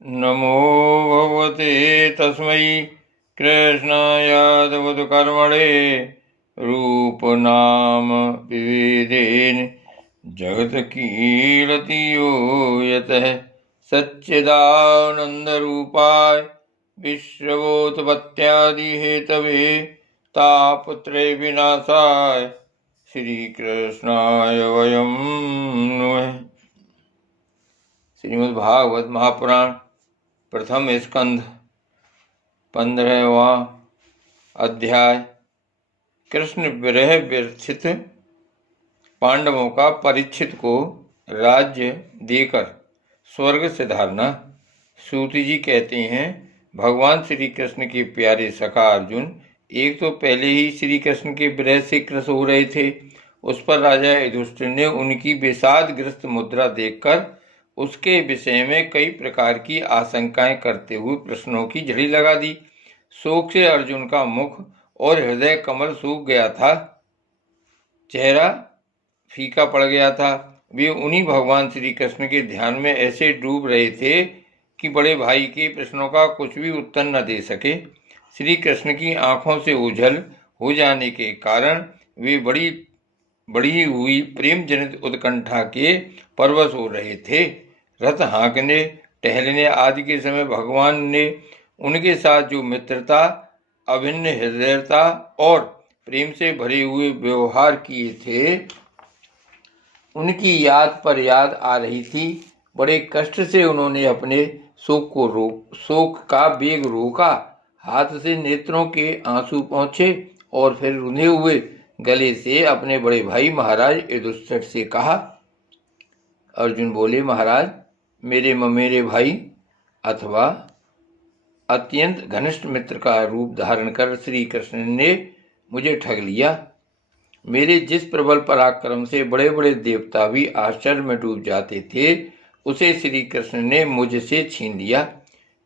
नमो भगवते तस्मै कृष्णायादवतुकर्मणे रूपनाम विविधेन जगत्कीर्ति यो यतः सच्चिदानन्दरूपाय विश्वोत्पत्त्यादिहेतवे तापत्रय विनाशाय श्रीकृष्णाय वयं नुमः। श्रीमद्भागवत महापुराण प्रथम स्कंध 15वां अध्याय। कृष्ण विरह व्यथित पांडवों का परीक्षित को राज्य देकर स्वर्ग से धारना। सूत जी कहते हैं, भगवान श्री कृष्ण के प्यारे सखा अर्जुन एक तो पहले ही श्री कृष्ण के विरह से क्रस हो रहे थे। उस पर राजा युधिष्ठिर ने उनकी विषादग्रस्त मुद्रा देखकर उसके विषय में कई प्रकार की आशंकाएं करते हुए प्रश्नों की झड़ी लगा दी। शोक से अर्जुन का मुख और हृदय कमल सूख गया था, चेहरा फीका पड़ गया था। वे उन्हीं भगवान श्री कृष्ण के ध्यान में ऐसे डूब रहे थे कि बड़े भाई के प्रश्नों का कुछ भी उत्तर न दे सके। श्री कृष्ण की आंखों से ओझल हो जाने के कारण वे बढ़ी हुई प्रेम जनित उत्कंठा के परवश हो रहे थे। रथ हाँकने टहलने आदि के समय भगवान ने उनके साथ जो मित्रता, अभिन्न हृदयता और प्रेम से भरे हुए व्यवहार किए थे, उनकी याद पर याद आ रही थी। बड़े कष्ट से उन्होंने अपने शोक का वेग रोका। हाथ से नेत्रों के आंसू पहुंचे और फिर रुंधे हुए गले से अपने बड़े भाई महाराज युधिष्ठिर से कहा। अर्जुन बोले, महाराज, मेरे ममेरे भाई अथवा अत्यंत घनिष्ठ मित्र का रूप धारण कर श्री कृष्ण ने मुझे ठग लिया। मेरे जिस प्रबल पराक्रम से बड़े बड़े देवता भी आश्चर्य में डूब जाते थे, उसे श्री कृष्ण ने मुझसे छीन लिया।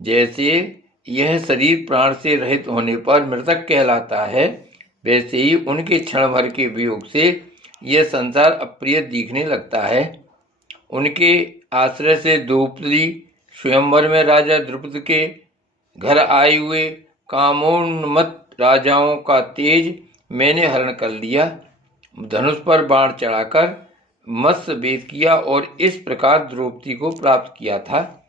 जैसे यह शरीर प्राण से रहित होने पर मृतक कहलाता है, वैसे ही उनके क्षण भर के वियोग से यह संसार अप्रिय दिखने लगता है। उनके आश्रय से द्रौपदी स्वयंवर में राजा द्रुपद के घर आए हुए कामोन्मत्त राजाओं का तेज मैंने हरण कर लिया। धनुष पर बाण चढ़ाकर मत्स्य भेद किया और इस प्रकार द्रौपदी को प्राप्त किया था।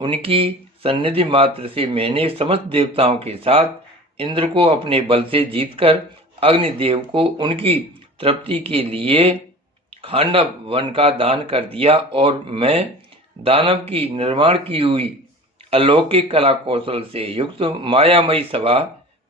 उनकी सन्निधि मात्र से मैंने समस्त देवताओं के साथ इंद्र को अपने बल से जीतकर अग्निदेव को उनकी तृप्ति के लिए खांडव वन का दान कर दिया और मैं दानव की निर्माण की हुई अलौकिक कला कौशल से युक्त मायामयी सभा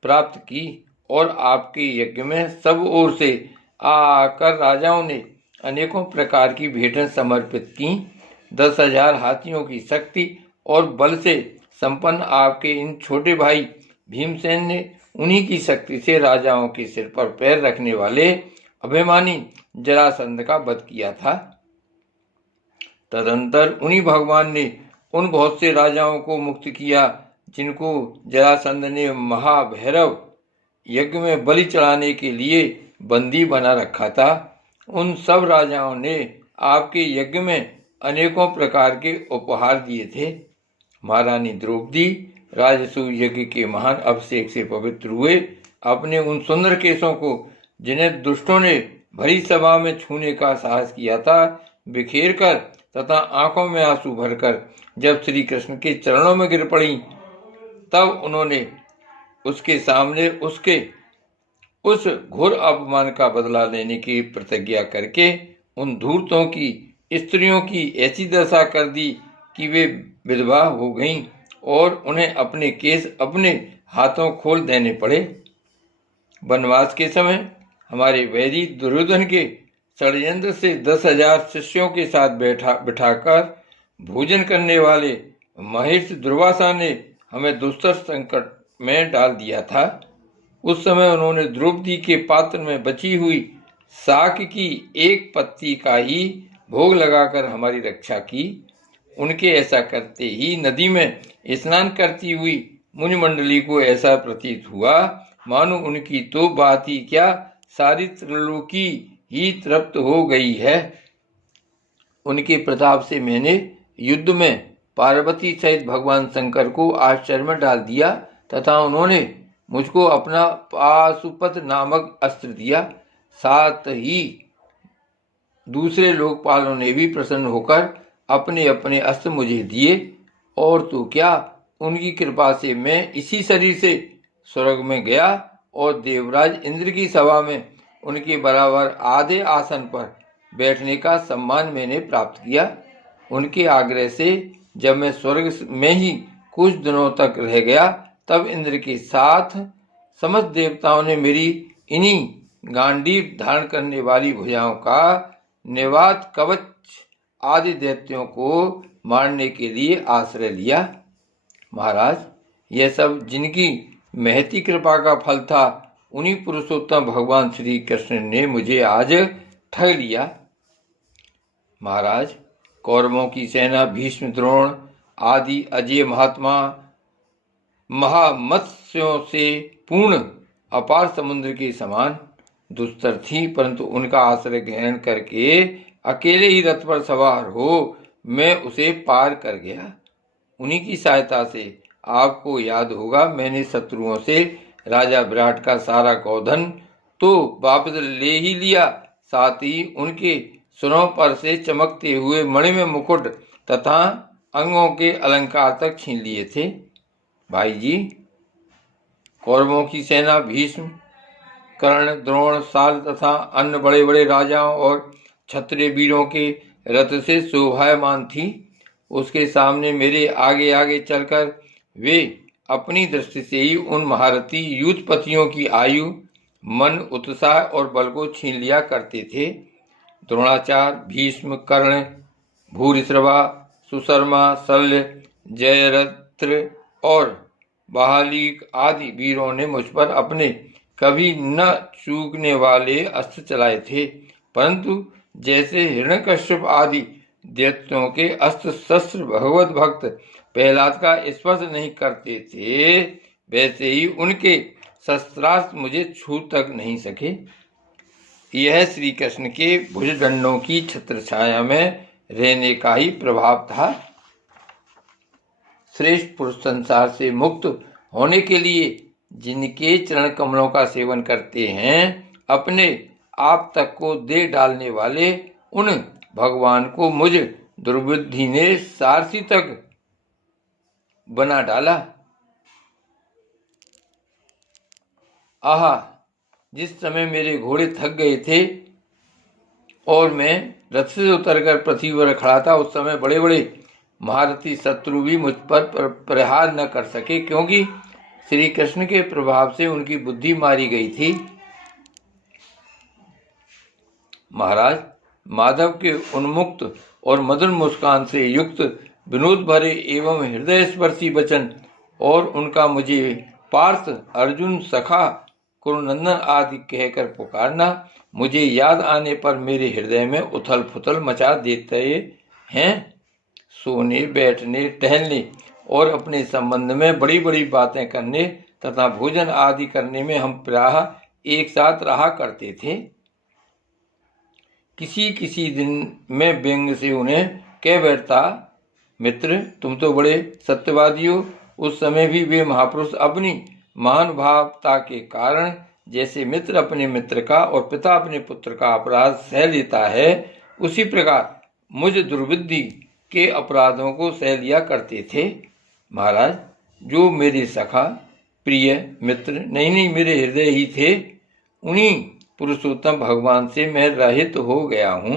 प्राप्त की और आपके यज्ञ में सब ओर से आकर राजाओं ने अनेकों प्रकार की भेंटें समर्पित की। 10,000 हाथियों की शक्ति और बल से संपन्न आपके इन छोटे भाई भीमसेन ने उन्हीं की शक्ति से राजाओं के सिर पर पैर रखने वाले अभिमानी जरासंध का वध किया था। तदंतर उन्हीं भगवान ने उन बहुत से राजाओं को मुक्त किया जिनको जरासंध ने महाभैरव यज्ञ में बलि चढ़ाने के लिए बंदी बना रखा था। उन सब राजाओं ने आपके यज्ञ में अनेकों प्रकार के उपहार दिए थे। महारानी द्रौपदी राजसूय यज्ञ के महान अभिषेक से पवित्र हुए अपने उन सुंदर केशों को, जिन्हें दुष्टों ने भरी सभा में छूने का साहस किया था, बिखेर कर तथा आंखों में आंसू भरकर जब श्री कृष्ण के चरणों में गिर पड़ी, तब उन्होंने उसके सामने उसके उस घोर अपमान का बदला लेने की प्रतिज्ञा करके उन धूर्तों की स्त्रियों की ऐसी दशा कर दी कि वे विधवा हो गईं और उन्हें अपने केस अपने हाथों खोल देने पड़े। वनवास के समय हमारे वैरी दुर्योधन के षड्यंत्र से 10,000 शिष्यों के साथ बिठाकर भोजन करने वाले महर्षि दुर्वासा ने हमें दुस्तर संकट में डाल दिया था। उस समय उन्होंने द्रौपदी के पात्र में बची हुई शाक की एक पत्ती का ही भोग लगाकर हमारी रक्षा की। उनके ऐसा करते ही नदी में स्नान करती हुई मुनिमंडली को ऐसा प्रतीत हुआ मानो उनकी तो बात ही क्या, सारी त्रिलोकी ही तृप्त हो गई है। उनके प्रताप से मैंने युद्ध में पार्वती सहित भगवान शंकर को आश्चर्य में डाल दिया तथा उन्होंने मुझको अपना पाशुपत नामक अस्त्र दिया। साथ ही दूसरे लोकपालों ने भी प्रसन्न होकर अपने अपने अस्त्र मुझे दिए, और तो क्या, उनकी कृपा से मैं इसी शरीर से स्वर्ग में गया और देवराज इंद्र की सभा में उनके बराबर आधे आसन पर बैठने का सम्मान मैंने प्राप्त किया। उनके आग्रह से जब मैं स्वर्ग में ही कुछ दिनों तक रह गया, तब इंद्र के साथ समस्त देवताओं ने मेरी इन्हीं गांडीव धारण करने वाली भुजाओं का नेवात कवच आदि दैत्यों को मारने के लिए आश्रय लिया। महाराज, यह सब जिनकी महती कृपा का फल था, उन्हीं पुरुषोत्तम भगवान श्री कृष्ण ने मुझे आज ठग लिया। महाराज, कौरवों की सेना भीष्म, द्रोण आदि अजय महात्मा महामत्स्यों से पूर्ण अपार समुद्र के समान दुस्तर थी, परंतु उनका आश्रय ग्रहण करके अकेले ही रथ पर सवार हो मैं उसे पार कर गया। उन्हीं की सहायता से आपको याद होगा, मैंने शत्रुओं से राजा विराट का सारा गौधन तो वापस ले ही लिया, साथ ही उनके सुरों पर से चमकते हुए मणिमय मुकुट तथा अंगों के अलंकार तक छीन लिए थे। भाई जी, कौरवों की सेना भीष्म, कर्ण, द्रोण, साल तथा अन्य बड़े बड़े राजाओं और क्षत्रिय वीरों के रथ से शोभायमान थी। उसके सामने मेरे आगे आगे चलकर वे अपनी दृष्टि से ही उन महारथी युद्धपतियों की आयु, मन, उत्साह और बल को छीन लिया करते थे। द्रोणाचार्य, भीष्म, कर्ण, भूरिश्रवा, सुशर्मा, शल्य, जयद्रथ और बहालिक आदि वीरों ने मुझ पर अपने कभी न चूकने वाले अस्त्र चलाए थे, परंतु जैसे हिरण्यकश्यप आदि दैत्यों के अस्त्र शस्त्र भगवत भक्त प्रहलाद का स्पर्श नहीं करते थे, वैसे ही उनके शस्त्रास्त्र मुझे छू तक नहीं सके। यह श्री कृष्ण के भुजदंडों की छत्र छाया में रहने का ही प्रभाव था। श्रेष्ठ पुरुष संसार से मुक्त होने के लिए जिनके चरण कमलों का सेवन करते हैं, अपने आप तक को दे डालने वाले उन भगवान को मुझ दुर्बुद्धि ने सारसी तक बना डाला। आहा, जिस समय मेरे घोड़े थक गए थे और मैं रथ से उतरकर पृथ्वी पर खड़ा था, उस समय बड़े बड़े महारथी शत्रु भी मुझ पर प्रहार न कर सके, क्योंकि श्री कृष्ण के प्रभाव से उनकी बुद्धि मारी गई थी। महाराज, माधव के उन्मुक्त और मधुर मुस्कान से युक्त विनोद भरे एवं हृदय स्पर्शी वचन और उनका मुझे पार्थ, अर्जुन, सखा, कुरुनंदन आदि कहकर पुकारना मुझे याद आने पर मेरे हृदय में उथल पुथल मचा देते हैं। सोने, बैठने, टहलने और अपने संबंध में बड़ी बड़ी बातें करने तथा भोजन आदि करने में हम प्रायः एक साथ रहा करते थे। किसी किसी दिन मैं व्यंग से उन्हें कह बैठता, मित्र, तुम तो बड़े सत्यवादी हो। उस समय भी वे महापुरुष अपनी महानुभावता के कारण जैसे मित्र अपने मित्र का और पिता अपने पुत्र का अपराध सह लेता है, उसी प्रकार मुझ दुर्बुद्धि के अपराधों को सह लिया करते थे। महाराज, जो मेरे सखा, प्रिय मित्र नहीं मेरे हृदय ही थे, उन्हीं पुरुषोत्तम भगवान से मैं रहित हो गया हूँ।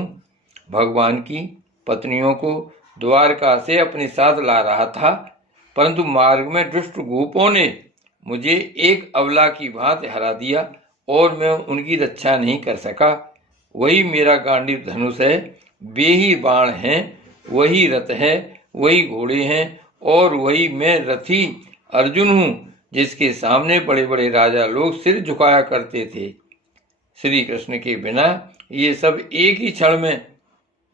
भगवान की पत्नियों को द्वारका से अपने साथ ला रहा था, परंतु मार्ग में दुष्ट गोपों ने मुझे एक अबला की भांति हरा दिया और मैं उनकी रक्षा नहीं कर सका। वही मेरा गांडीव धनुष है, वे ही बाण हैं, वही रथ है, वही घोड़े हैं और वही मैं रथी अर्जुन हूँ, जिसके सामने बड़े बड़े राजा लोग सिर झुकाया करते थे। श्री कृष्ण के बिना ये सब एक ही क्षण में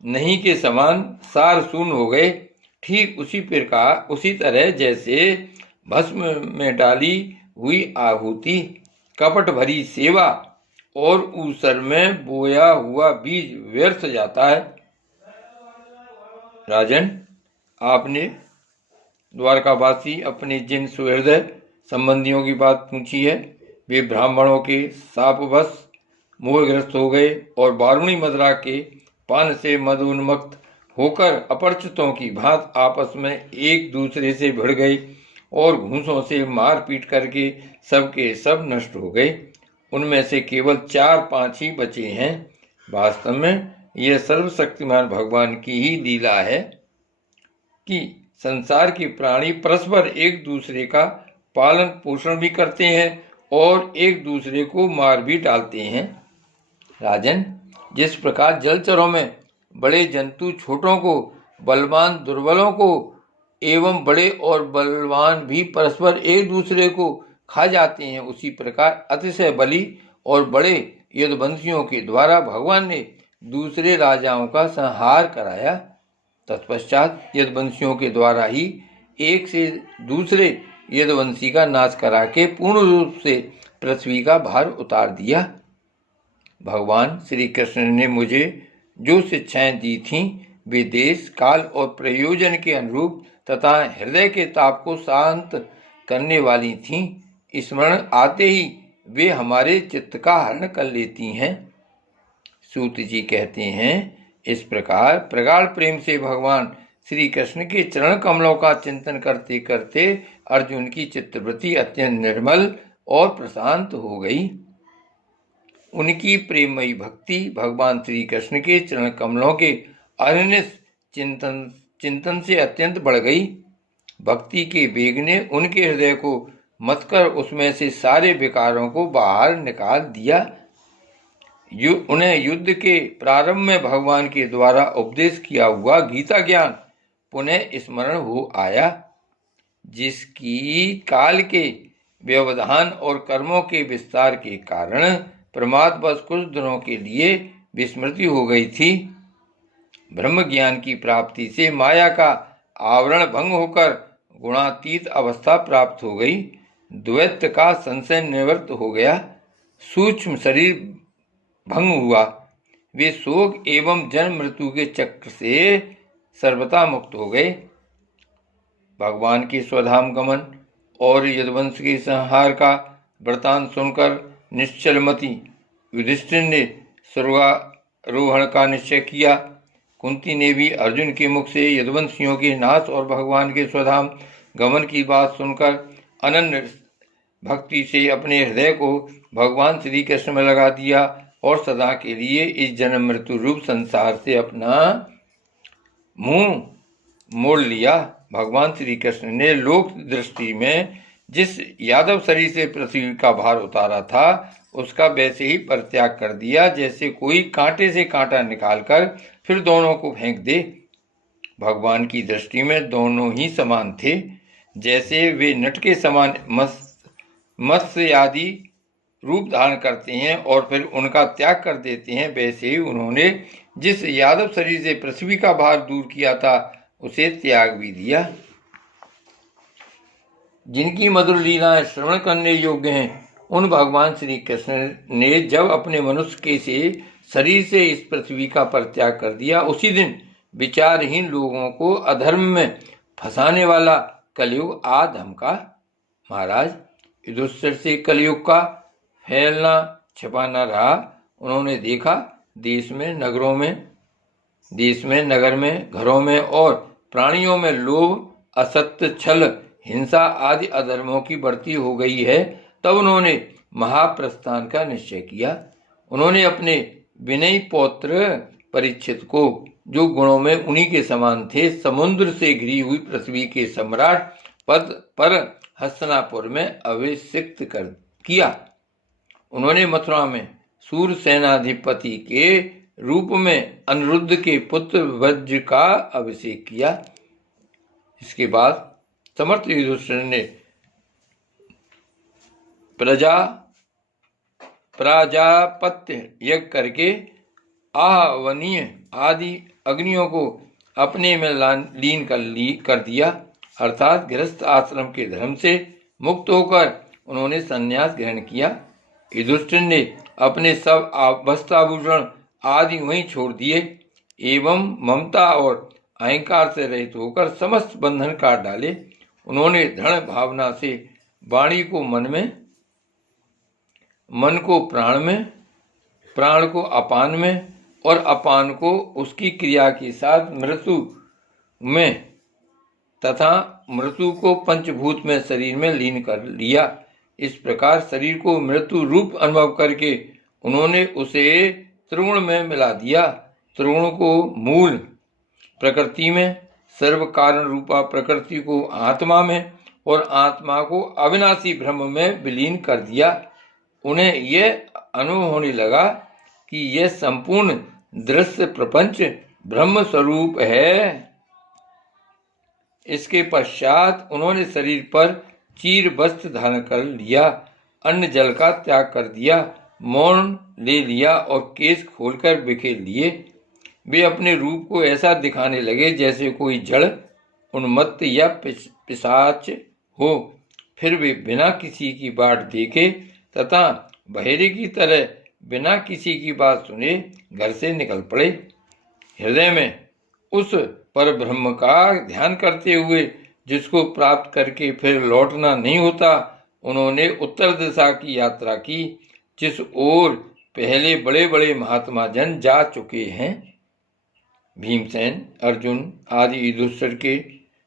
नहीं के समान सार शून्य हो गए। ठीक उसी तरह जैसे भस्म में डाली हुई आहुति, कपट भरी सेवा और ऊसर में बोया हुआ बीज व्यर्थ जाता है। राजन, आपने द्वारकावासी अपने जिन सुहृदय संबंधियों की बात पूछी है, वे ब्राह्मणों के शापवश मोहग्रस्त हो गए और वारुणी मदिरा के पान से मदोन्मत्त होकर अपरिचितों की भांत आपस में एक दूसरे से भिड़ गए और घूंसों से मारपीट करके सबके सब नष्ट हो गए। उनमें से केवल 4-5 ही बचे हैं। वास्तव में यह सर्वशक्तिमान भगवान की ही लीला है कि संसार के प्राणी परस्पर एक दूसरे का पालन पोषण भी करते हैं और एक दूसरे को मार भी डालते हैं। राजन, जिस प्रकार जलचरों में बड़े जंतु छोटों को, बलवान दुर्बलों को एवं बड़े और बलवान भी परस्पर एक दूसरे को खा जाते हैं, उसी प्रकार अतिशय बली और बड़े यदुवंशियों के द्वारा भगवान ने दूसरे राजाओं का संहार कराया। तत्पश्चात यदुवंशियों के द्वारा ही एक से दूसरे यदुवंशी का नाश करा के पूर्ण रूप से पृथ्वी का भार उतार दिया। भगवान श्री कृष्ण ने मुझे जो शिक्षाएं दी थीं, वे देश, काल और प्रयोजन के अनुरूप तथा हृदय के ताप को शांत करने वाली थीं। स्मरण आते ही वे हमारे चित्त का हरण कर लेती हैं। सूत जी कहते हैं, इस प्रकार प्रगाढ़ प्रेम से भगवान श्री कृष्ण के चरण कमलों का चिंतन करते करते अर्जुन की चित्तवृत्ति अत्यंत निर्मल और प्रशांत हो गई। उनकी प्रेममयी भक्ति भगवान श्री कृष्ण के चरण कमलों के अनिर्निश चिंतन से अत्यंत बढ़ गई। भक्ति के वेग ने उनके हृदय को मथकर उसमें से सारे विकारों को बाहर निकाल दिया। उन्हें युद्ध के प्रारंभ में भगवान के द्वारा उपदेश किया हुआ गीता ज्ञान पुनः स्मरण हो आया, जिसकी काल के व्यवधान और कर्मों के विस्तार के कारण प्रमादवश कुछ दिनों के लिए विस्मृति हो गई थी। ब्रह्म ज्ञान की प्राप्ति से माया का आवरण भंग होकर गुणातीत अवस्था प्राप्त हो गई। द्वैत का संशय निवृत्त हो गया। सूक्ष्म शरीर भंग हुआ। वे शोक एवं जन्म मृत्यु के चक्र से सर्वथा मुक्त हो गए। भगवान के स्वधाम गमन और यदुवंश के संहार का वृतांत सुनकर निश्चलमति युधिष्ठिर ने स्वर्गारोहण का निश्चय किया। कुंती ने भी अर्जुन के मुख से यदुवंशियों के नाश और भगवान के स्वधाम गमन की बात सुनकर अनन्य भक्ति से अपने हृदय को भगवान श्री कृष्ण में लगा दिया और सदा के लिए इस जन्म मृत्यु रूप संसार से अपना मुंह मोड़ लिया। भगवान श्री कृष्ण ने लोक दृष्टि में जिस यादव शरीर से पृथ्वी का भार उतारा था, उसका वैसे ही परित्याग कर दिया जैसे कोई कांटे से कांटा निकालकर फिर दोनों को फेंक दे। भगवान की दृष्टि में दोनों ही समान थे। जैसे वे नट के समान मत्स्य आदि रूप धारण करते हैं और फिर उनका त्याग कर देते हैं, वैसे ही उन्होंने जिस यादव शरीर से पृथ्वी का भार दूर किया था, उसे त्याग भी दिया। जिनकी मधुर लीलाएं श्रवण करने योग्य हैं, उन भगवान श्री कृष्ण ने जब अपने मनुष्य के से शरीर से इस पृथ्वी का परित्याग कर दिया, उसी दिन विचारहीन लोगों को अधर्म में फंसाने वाला कलयुग आ धमका। महाराज, युधिष्ठिर से कलयुग का फैलना छिपाना रहा। उन्होंने देखा देश में नगर में घरों में और प्राणियों में लोभ, असत्य, छल, हिंसा आदि अधर्मों की बढ़ती हो गई है। तब उन्होंने महाप्रस्थान का निश्चय किया। उन्होंने अपने विनयी पौत्र परीक्षित को, जो गुणों में उन्हीं के समान थे, समुद्र से घिरी हुई पृथ्वी के सम्राट पद पर हस्तिनापुर में अभिषिक्त किया। उन्होंने मथुरा में सूर सेनाधिपति के रूप में अनिरुद्ध के पुत्र वज्र का अभिषेक किया। इसके बाद समर्थ युधिष्ठिर ने प्राजापत्य यज्ञ करके आहवनीय आदि अग्नियों को अपने में लीन कर दिया। अर्थात गृहस्थ आश्रम के धर्म से मुक्त होकर उन्होंने संन्यास ग्रहण किया। युधिष्ठिर ने अपने सब वस्त्राभूषण आदि वहीं छोड़ दिए एवं ममता और अहंकार से रहित होकर समस्त बंधन काट डाले उन्होंने दृढ़ भावना से वाणी को मन में, मन को प्राण में, प्राण को अपान में और अपान को उसकी क्रिया के साथ मृत्यु में तथा मृत्यु को पंचभूत में शरीर में लीन कर लिया। इस प्रकार शरीर को मृत्यु रूप अनुभव करके उन्होंने उसे त्रिगुण में मिला दिया। त्रिगुण को मूल प्रकृति में, सर्व कारण रूपा प्रकृति को आत्मा में और आत्मा को अविनाशी ब्रह्म में विलीन कर दिया। उन्हें यह अनुभव होने लगा कि यह संपूर्ण दृश्य प्रपंच ब्रह्म स्वरूप है। इसके पश्चात उन्होंने शरीर पर चीर वस्त्र धारण कर लिया, अन्न जल का त्याग कर दिया, मौन ले लिया और केश खोलकर बिखेर लिए। वे अपने रूप को ऐसा दिखाने लगे जैसे कोई जड़, उन्मत्त या पिशाच हो। फिर वे बिना किसी की बाट देखे तथा बहेरे की तरह बिना किसी की बात सुने घर से निकल पड़े। हृदय में उस पर ब्रह्म का ध्यान करते हुए, जिसको प्राप्त करके फिर लौटना नहीं होता, उन्होंने उत्तर दिशा की यात्रा की, जिस ओर पहले बड़े बड़े महात्मा जन जा चुके हैं। भीमसेन, अर्जुन आदि युधिष्ठिर के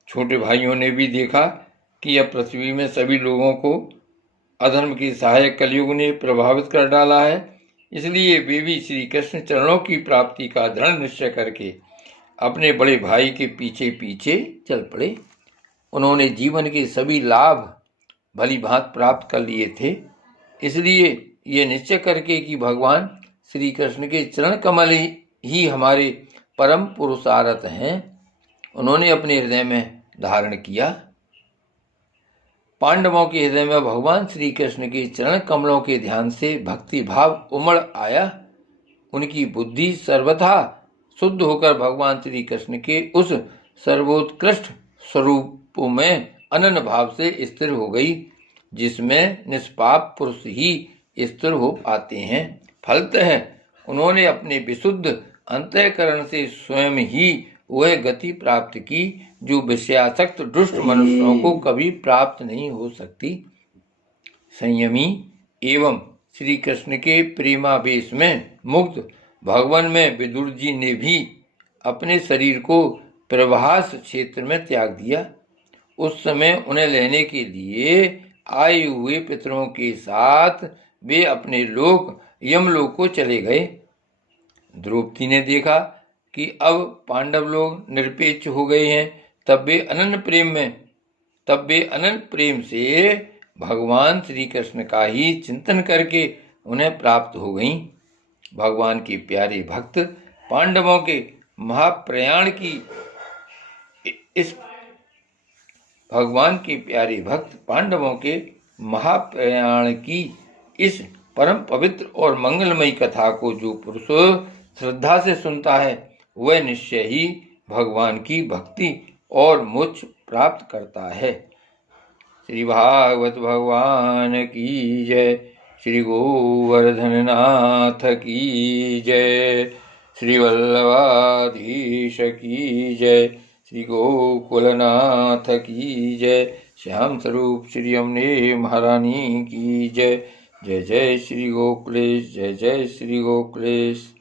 छोटे भाइयों ने भी देखा कि अब पृथ्वी में सभी लोगों को अधर्म के सहायक कलयुग ने प्रभावित कर डाला है। इसलिए वे भी श्री कृष्ण चरणों की प्राप्ति का दृढ़ निश्चय करके अपने बड़े भाई के पीछे पीछे चल पड़े। उन्होंने जीवन के सभी लाभ भली भांति प्राप्त कर लिए थे। इसलिए ये निश्चय करके कि भगवान श्री कृष्ण के चरण कमल ही हमारे परम पुरुषार्थ हैं, उन्होंने अपने हृदय में धारण किया। पांडवों के हृदय में भगवान श्री कृष्ण के चरण कमलों के ध्यान से भक्ति भाव उमड़ आया। उनकी बुद्धि सर्वथा शुद्ध होकर भगवान श्री कृष्ण के उस सर्वोत्कृष्ट स्वरूप में अनन्य भाव से स्थिर हो गई, जिसमें निष्पाप पुरुष ही स्थिर हो पाते हैं। फलतः उन्होंने अपने विशुद्ध अंतःकरण से स्वयं ही वह गति प्राप्त की जो विषयासक्त दुष्ट मनुष्यों को कभी प्राप्त नहीं हो सकती। संयमी एवं श्री कृष्ण के प्रेमावेश में मुग्ध भगवान में विदुर जी ने भी अपने शरीर को प्रभास क्षेत्र में त्याग दिया। उस समय उन्हें लेने के लिए आए हुए पितरों के साथ वे अपने लोक यमलोक को चले गए। द्रौपदी ने देखा कि अब पांडव लोग निरपेक्ष हो गए हैं, तब वे अनंत प्रेम से भगवान श्री कृष्ण का ही चिंतन करके उन्हें प्राप्त हो गईं। भगवान के प्यारे भक्त पांडवों के महाप्रयाण की इस परम पवित्र और मंगलमयी कथा को जो पुरुष श्रद्धा से सुनता है, वह निश्चय ही भगवान की भक्ति और मोक्ष प्राप्त करता है। श्री भागवत भगवान की जय। श्री गोवर्धननाथ की जय। श्री वल्लभाधीश की जय। श्री गोकुलनाथ की जय। श्याम स्वरूप श्री यमुने महारानी की जय। जय जय श्री गोकुलेश, जय जय श्री गोकुलेश।